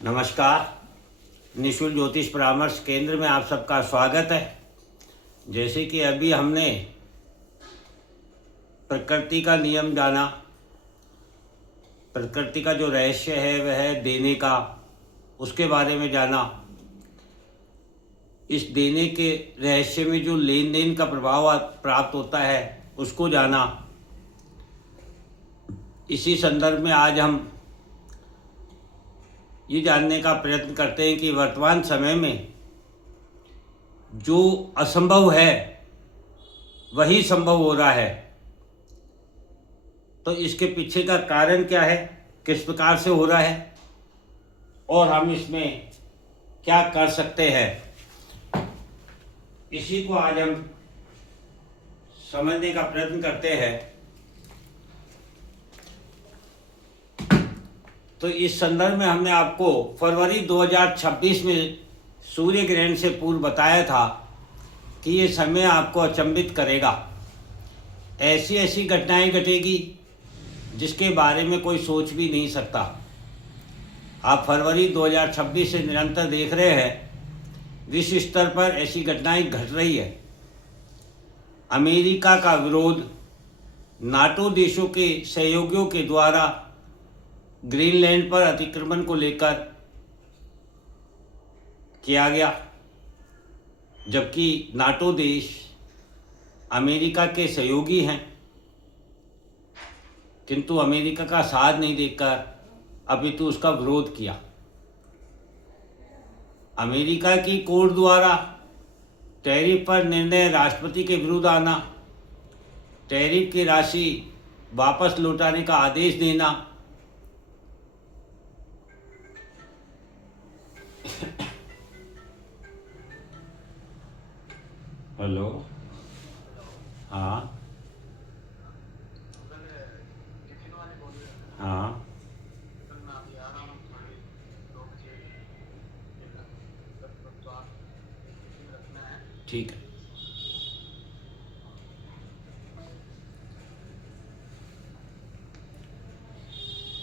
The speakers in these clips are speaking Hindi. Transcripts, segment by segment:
नमस्कार। निःशुल्क ज्योतिष परामर्श केंद्र में आप सबका स्वागत है। जैसे कि अभी हमने प्रकृति का नियम जाना, प्रकृति का जो रहस्य है वह है देने का, उसके बारे में जाना। इस देने के रहस्य में जो लेन देन का प्रभाव प्राप्त होता है उसको जाना। इसी संदर्भ में आज हम ये जानने का प्रयत्न करते हैं कि वर्तमान समय में जो असंभव है वही संभव हो रहा है। तो इसके पीछे का कारण क्या है, किस प्रकार से हो रहा है और हम इसमें क्या कर सकते हैं, इसी को आज हम समझने का प्रयत्न करते हैं। तो इस संदर्भ में हमने आपको फरवरी 2026 में सूर्य ग्रहण से पूर्व बताया था कि ये समय आपको अचंभित करेगा। ऐसी ऐसी घटनाएं घटेगी जिसके बारे में कोई सोच भी नहीं सकता। आप फरवरी 2026 से निरंतर देख रहे हैं, विश्व स्तर पर ऐसी घटनाएं घट रही है। अमेरिका का विरोध नाटो देशों के सहयोगियों के द्वारा ग्रीनलैंड पर अतिक्रमण को लेकर किया गया, जबकि नाटो देश अमेरिका के सहयोगी हैं, किंतु अमेरिका का साथ नहीं देकर अपितु उसका विरोध किया। अमेरिका की कोर्ट द्वारा टैरिफ पर निर्णय राष्ट्रपति के विरुद्ध आना, टैरिफ की राशि वापस लौटाने का आदेश देना, हेलो, हाँ हाँ, ठीक है।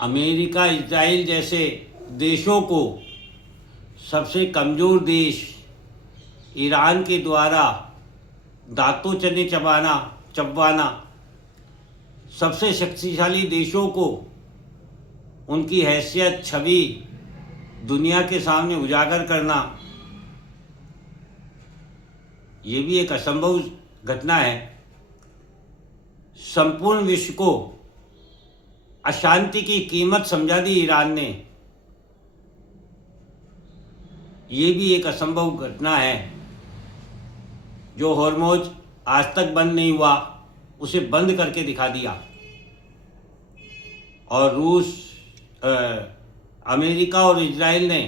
अमेरिका, इजराइल जैसे देशों को सबसे कमज़ोर देश ईरान के द्वारा दांतों चने चबवाना, सबसे शक्तिशाली देशों को उनकी हैसियत छवि दुनिया के सामने उजागर करना, ये भी एक असंभव घटना है। संपूर्ण विश्व को अशांति की कीमत समझा दी ईरान ने, ये भी एक असंभव घटना है। जो हॉर्मोज आज तक बंद नहीं हुआ उसे बंद करके दिखा दिया, और रूस, अमेरिका और इजराइल ने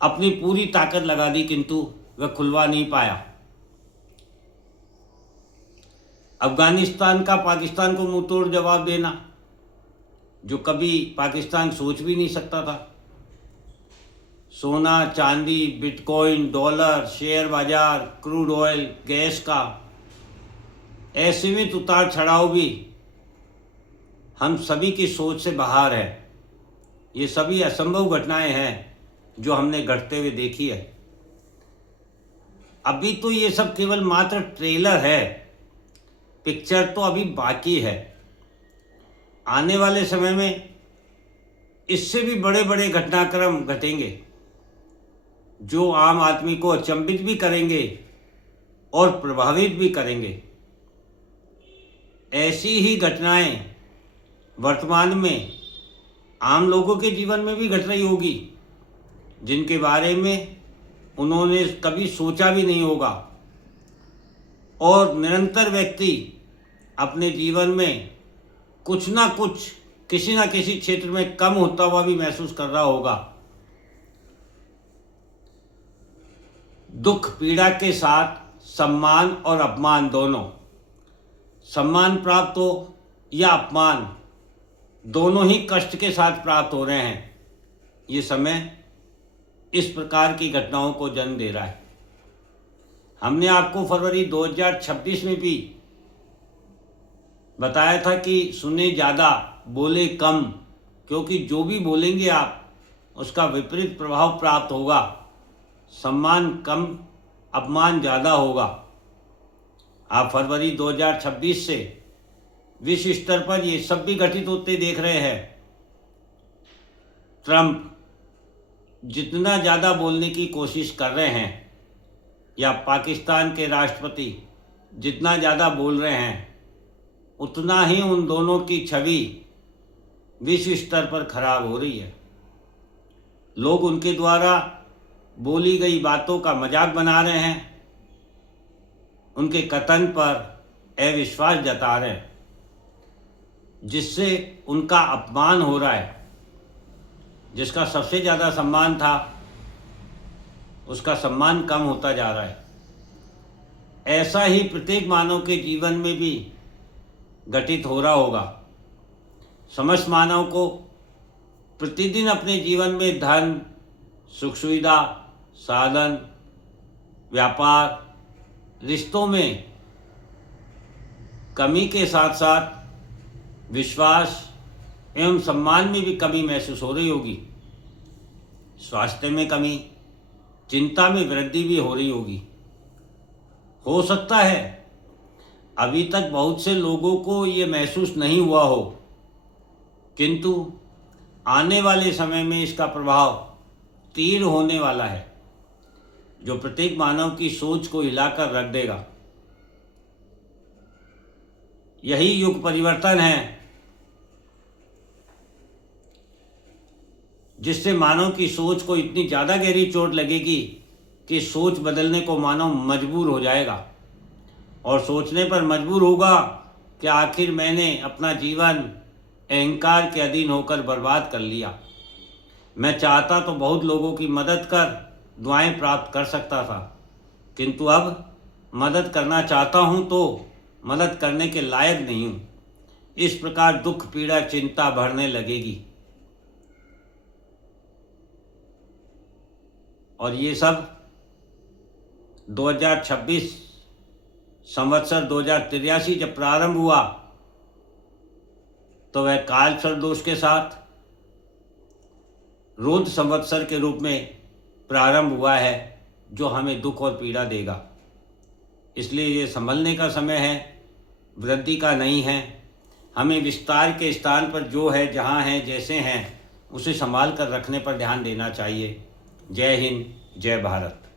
अपनी पूरी ताकत लगा दी, किंतु वह खुलवा नहीं पाया। अफगानिस्तान का पाकिस्तान को मुंहतोड़ जवाब देना, जो कभी पाकिस्तान सोच भी नहीं सकता था। सोना, चांदी, बिटकॉइन, डॉलर, शेयर बाजार, क्रूड ऑयल, गैस का ऐसे में उतार चढ़ाव भी हम सभी की सोच से बाहर है। ये सभी असंभव घटनाएं हैं जो हमने घटते हुए देखी है। अभी तो ये सब केवल मात्र ट्रेलर है, पिक्चर तो अभी बाकी है। आने वाले समय में इससे भी बड़े बड़े घटनाक्रम घटेंगे जो आम आदमी को अचंभित भी करेंगे और प्रभावित भी करेंगे। ऐसी ही घटनाएं वर्तमान में आम लोगों के जीवन में भी घट रही होगी, जिनके बारे में उन्होंने कभी सोचा भी नहीं होगा। और निरंतर व्यक्ति अपने जीवन में कुछ ना कुछ, किसी ना किसी क्षेत्र में कम होता हुआ भी महसूस कर रहा होगा। दुख पीड़ा के साथ सम्मान और अपमान दोनों, सम्मान प्राप्त हो या अपमान, दोनों ही कष्ट के साथ प्राप्त हो रहे हैं। ये समय इस प्रकार की घटनाओं को जन्म दे रहा है। हमने आपको फरवरी 2026 में भी बताया था कि सुने ज़्यादा बोले कम, क्योंकि जो भी बोलेंगे आप उसका विपरीत प्रभाव प्राप्त होगा। सम्मान कम, अपमान ज़्यादा होगा। आप फरवरी 2026 से विश्व स्तर पर ये सब भी घटित होते देख रहे हैं। ट्रंप जितना ज़्यादा बोलने की कोशिश कर रहे हैं, या पाकिस्तान के राष्ट्रपति जितना ज़्यादा बोल रहे हैं, उतना ही उन दोनों की छवि विश्व स्तर पर खराब हो रही है। लोग उनके द्वारा बोली गई बातों का मजाक बना रहे हैं, उनके कथन पर अविश्वास जता रहे हैं, जिससे उनका अपमान हो रहा है। जिसका सबसे ज़्यादा सम्मान था, उसका सम्मान कम होता जा रहा है। ऐसा ही प्रत्येक मानव के जीवन में भी घटित हो रहा होगा। समस्त मानव को प्रतिदिन अपने जीवन में धन, सुख सुविधा, साधन, व्यापार, रिश्तों में कमी के साथ साथ विश्वास एवं सम्मान में भी कमी महसूस हो रही होगी। स्वास्थ्य में कमी, चिंता में वृद्धि भी हो रही होगी। हो सकता है अभी तक बहुत से लोगों को ये महसूस नहीं हुआ हो, किंतु आने वाले समय में इसका प्रभाव तीव्र होने वाला है, जो प्रत्येक मानव की सोच को हिलाकर रख देगा। यही युग परिवर्तन है जिससे मानव की सोच को इतनी ज़्यादा गहरी चोट लगेगी कि सोच बदलने को मानव मजबूर हो जाएगा, और सोचने पर मजबूर होगा कि आखिर मैंने अपना जीवन अहंकार के अधीन होकर बर्बाद कर लिया। मैं चाहता तो बहुत लोगों की मदद कर दुआएं प्राप्त कर सकता था, किंतु अब मदद करना चाहता हूं तो मदद करने के लायक नहीं हूं। इस प्रकार दुख, पीड़ा, चिंता बढ़ने लगेगी, और ये सब 2026 संवत्सर 2083 जब प्रारंभ हुआ तो वह काल सर्दोष के साथ रोध संवत्सर के रूप में प्रारंभ हुआ है, जो हमें दुख और पीड़ा देगा। इसलिए ये संभलने का समय है, वृद्धि का नहीं है। हमें विस्तार के स्थान पर जो है, जहाँ हैं, जैसे हैं, उसे संभाल कर रखने पर ध्यान देना चाहिए। जय हिंद, जय भारत।